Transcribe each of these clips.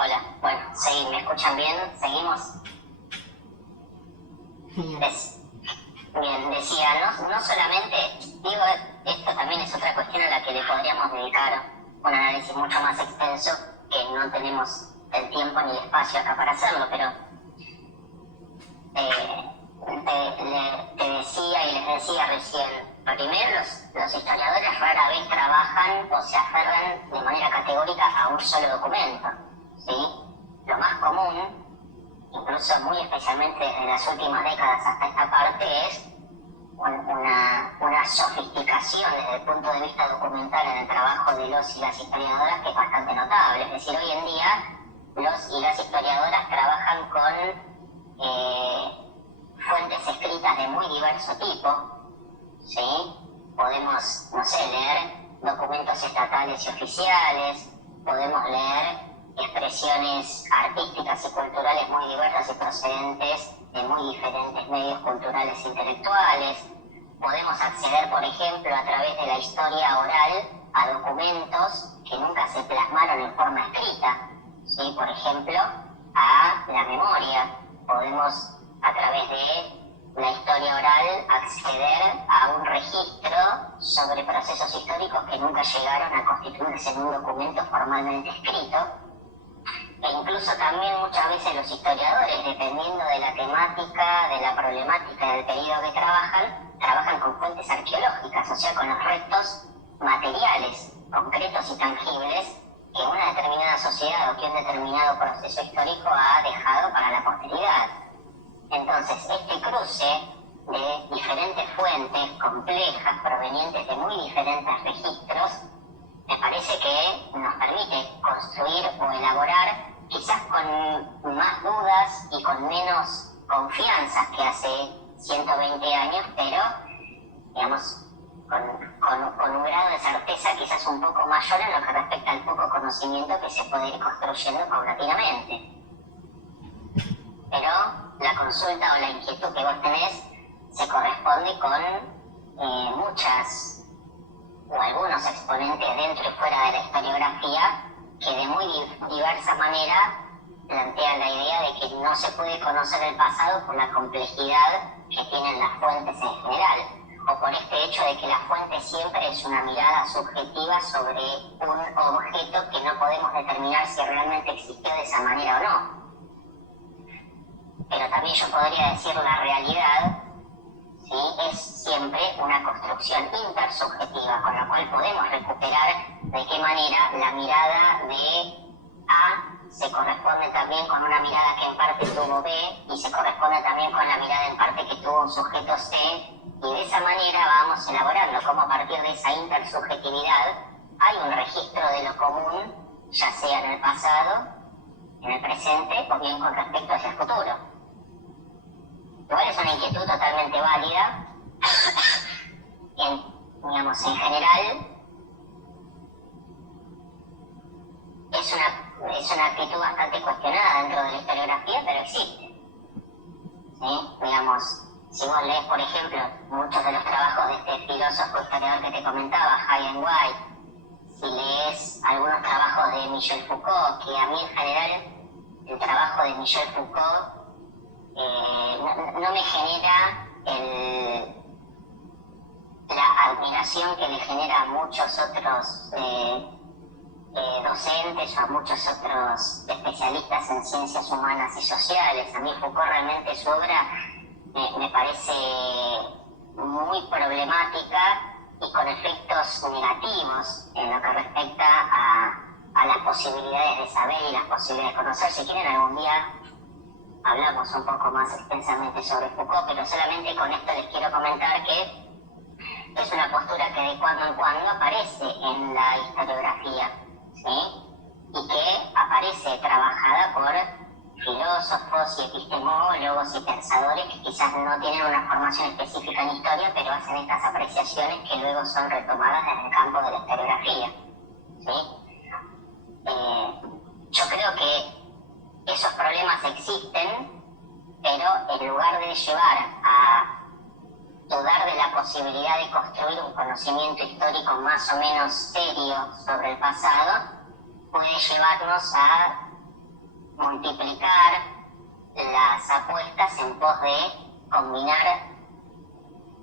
Hola, bueno, sí, ¿me escuchan bien? ¿Seguimos? Genial. Bien, decía, no solamente, digo, esto también es otra cuestión a la que le podríamos dedicar un análisis mucho más extenso, que no tenemos el tiempo ni el espacio acá para hacerlo, pero te decía y les decía recién, primero los historiadores rara vez trabajan o se aferran de manera categórica a un solo documento, ¿sí? Lo más común, incluso muy especialmente en las últimas décadas hasta esta parte, es una sofisticación desde el punto de vista documental en el trabajo de los y las historiadoras que es bastante notable. Es decir, hoy en día los y las historiadoras trabajan con fuentes escritas de muy diverso tipo, ¿sí? Podemos, no sé, leer documentos estatales y oficiales, podemos leer expresiones artísticas y culturales muy diversas y procedentes de muy diferentes medios culturales e intelectuales. Podemos acceder, por ejemplo, a través de la historia oral a documentos que nunca se plasmaron en forma escrita, ¿sí? Por ejemplo, a la memoria. Podemos, a través de la historia oral, acceder a un registro sobre procesos históricos que nunca llegaron a constituirse en un documento formalmente escrito. E incluso también muchas veces los historiadores, dependiendo de la temática, de la problemática del periodo que trabajan con fuentes arqueológicas, o sea, con los restos materiales, concretos y tangibles que una determinada sociedad o que un determinado proceso histórico ha dejado para la posteridad. Entonces, este cruce de diferentes fuentes complejas, provenientes de muy diferentes registros, me parece que nos permite construir o elaborar, quizás con más dudas y con menos confianza que hace 120 años, pero, digamos, con un grado de certeza quizás un poco mayor en lo que respecta al poco conocimiento que se puede ir construyendo paulatinamente. Pero la consulta o la inquietud que vos tenés se corresponde con muchas o algunos exponentes dentro y fuera de la historiografía que de muy diversa manera plantean la idea de que no se puede conocer el pasado por la complejidad que tienen las fuentes en general, o por este hecho de que la fuente siempre es una mirada subjetiva sobre un objeto que no podemos determinar si realmente existió de esa manera o no. Pero también yo podría decir la realidad, ¿sí? Es siempre una construcción intersubjetiva, con la cual podemos recuperar de qué manera la mirada de A se corresponde también con una mirada que en parte tuvo B y se corresponde también con la mirada en parte que tuvo un sujeto C, y de esa manera vamos elaborando cómo a partir de esa intersubjetividad hay un registro de lo común, ya sea en el pasado, en el presente o bien con respecto hacia el futuro. Igual es una inquietud totalmente válida. En general, es una actitud bastante cuestionada dentro de la historiografía, pero existe. ¿Sí? Digamos, si vos lees, por ejemplo, muchos de los trabajos de este filósofo historiador que te comentaba, Hayden White, si lees algunos trabajos de Michel Foucault, que a mí en general el trabajo de Michel Foucault no me genera la admiración que le genera a muchos otros docentes o a muchos otros especialistas en ciencias humanas y sociales. A mí Foucault realmente su obra me parece muy problemática y con efectos negativos en lo que respecta a las posibilidades de saber y las posibilidades de conocer. Si quieren algún día hablamos un poco más extensamente sobre Foucault, pero solamente con esto les quiero comentar que es una postura que de cuando en cuando aparece en la historiografía, ¿sí? Y que aparece trabajada por filósofos y epistemólogos y pensadores que quizás no tienen una formación específica en historia, pero hacen estas apreciaciones que luego son retomadas en el campo de la historiografía, ¿sí? Yo creo que esos problemas existen, pero en lugar de llevar a dudar de la posibilidad de construir un conocimiento histórico más o menos serio sobre el pasado, puede llevarnos a multiplicar las apuestas en pos de combinar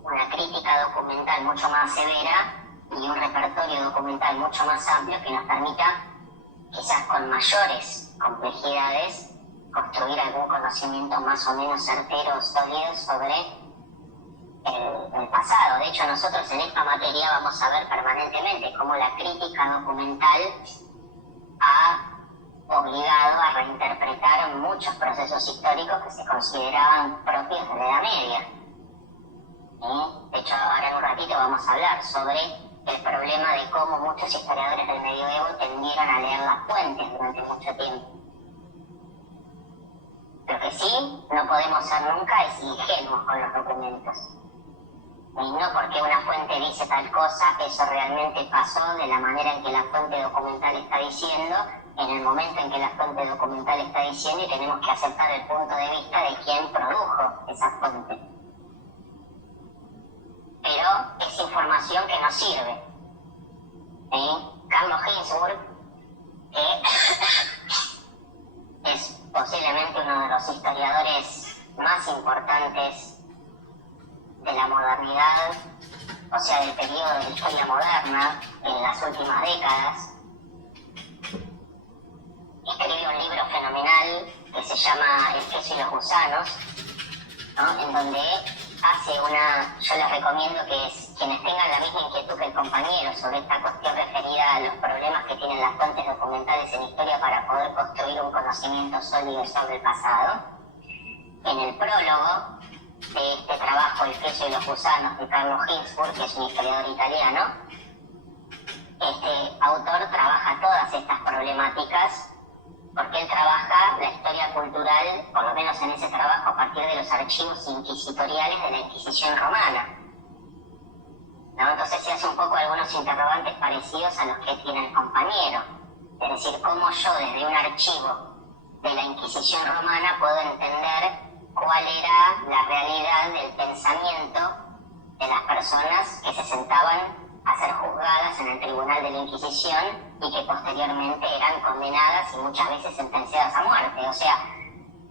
una crítica documental mucho más severa y un repertorio documental mucho más amplio que nos permita, quizás con mayores complejidades, construir algún conocimiento más o menos certero o sólido sobre el pasado. De hecho, nosotros en esta materia vamos a ver permanentemente cómo la crítica documental ha obligado a reinterpretar muchos procesos históricos que se consideraban propios de la Edad Media. De hecho, ahora en un ratito vamos a hablar sobre el problema de cómo muchos historiadores del medioevo tendieron a leer las fuentes durante mucho tiempo. Lo que sí no podemos ser nunca es ingenuos con los documentos. Y no porque una fuente dice tal cosa, eso realmente pasó de la manera en que la fuente documental está diciendo, en el momento en que la fuente documental está diciendo, y tenemos que aceptar el punto de vista de quien produjo esa fuente. Pero es información que nos sirve. Carlos Ginzburg, que es posiblemente uno de los historiadores más importantes de la modernidad, o sea, del periodo de la historia moderna, en las últimas décadas, escribió un libro fenomenal que se llama El queso y los gusanos, ¿no? En donde hace yo les recomiendo que quienes tengan la misma inquietud que el compañero sobre esta cuestión referida a los problemas que tienen las fuentes documentales en historia para poder construir un conocimiento sólido sobre el pasado, en el prólogo de este trabajo, El queso y los gusanos, de Carlos Ginzburg, que es un historiador italiano, este autor trabaja todas estas problemáticas porque él trabaja la historia cultural, por lo menos en ese trabajo, a partir de los archivos inquisitoriales de la Inquisición romana, ¿no? Entonces se hace un poco algunos interrogantes parecidos a los que tiene el compañero. Es decir, cómo yo desde un archivo de la Inquisición romana puedo entender cuál era la realidad del pensamiento de las personas que se sentaban a ser juzgadas en el tribunal de la Inquisición y que posteriormente eran condenadas y muchas veces sentenciadas a muerte. O sea,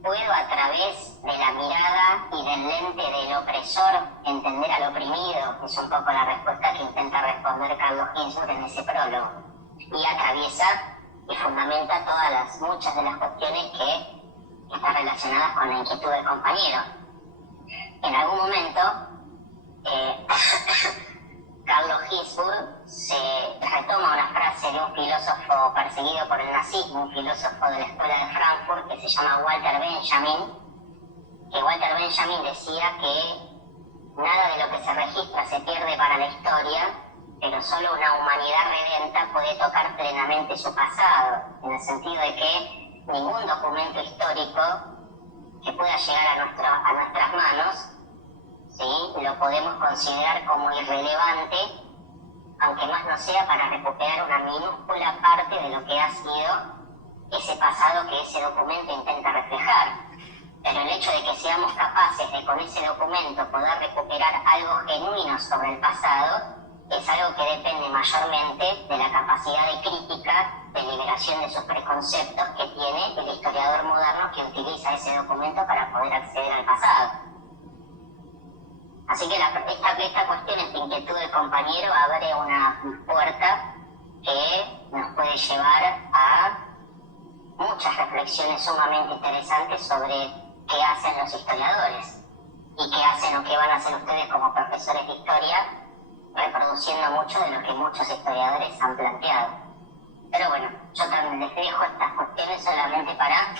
puedo a través de la mirada y del lente del opresor entender al oprimido. Es un poco la respuesta que intenta responder Carlos Ginzburg en ese prólogo. Y atraviesa y fundamenta muchas de las cuestiones que están relacionadas con la inquietud del compañero. En algún momento, Carlos Ginzburg se retoma una frase de un filósofo perseguido por el nazismo, un filósofo de la escuela de Frankfurt que se llama Walter Benjamin, que Walter Benjamin decía que nada de lo que se registra se pierde para la historia, pero solo una humanidad redenta puede tocar plenamente su pasado, en el sentido de que ningún documento histórico que pueda llegar a nuestras manos, ¿sí?, lo podemos considerar como irrelevante, aunque más no sea para recuperar una minúscula parte de lo que ha sido ese pasado que ese documento intenta reflejar. Pero el hecho de que seamos capaces de con ese documento poder recuperar algo genuino sobre el pasado es algo que depende mayormente de la capacidad de crítica, de liberación de sus preconceptos que tiene el historiador moderno que utiliza ese documento para poder acceder al pasado. Así que esta cuestión, esta inquietud del compañero abre una puerta que nos puede llevar a muchas reflexiones sumamente interesantes sobre qué hacen los historiadores y qué hacen o qué van a hacer ustedes como profesores de historia, reproduciendo mucho de lo que muchos historiadores han planteado. Pero bueno, yo también les dejo estas cuestiones solamente para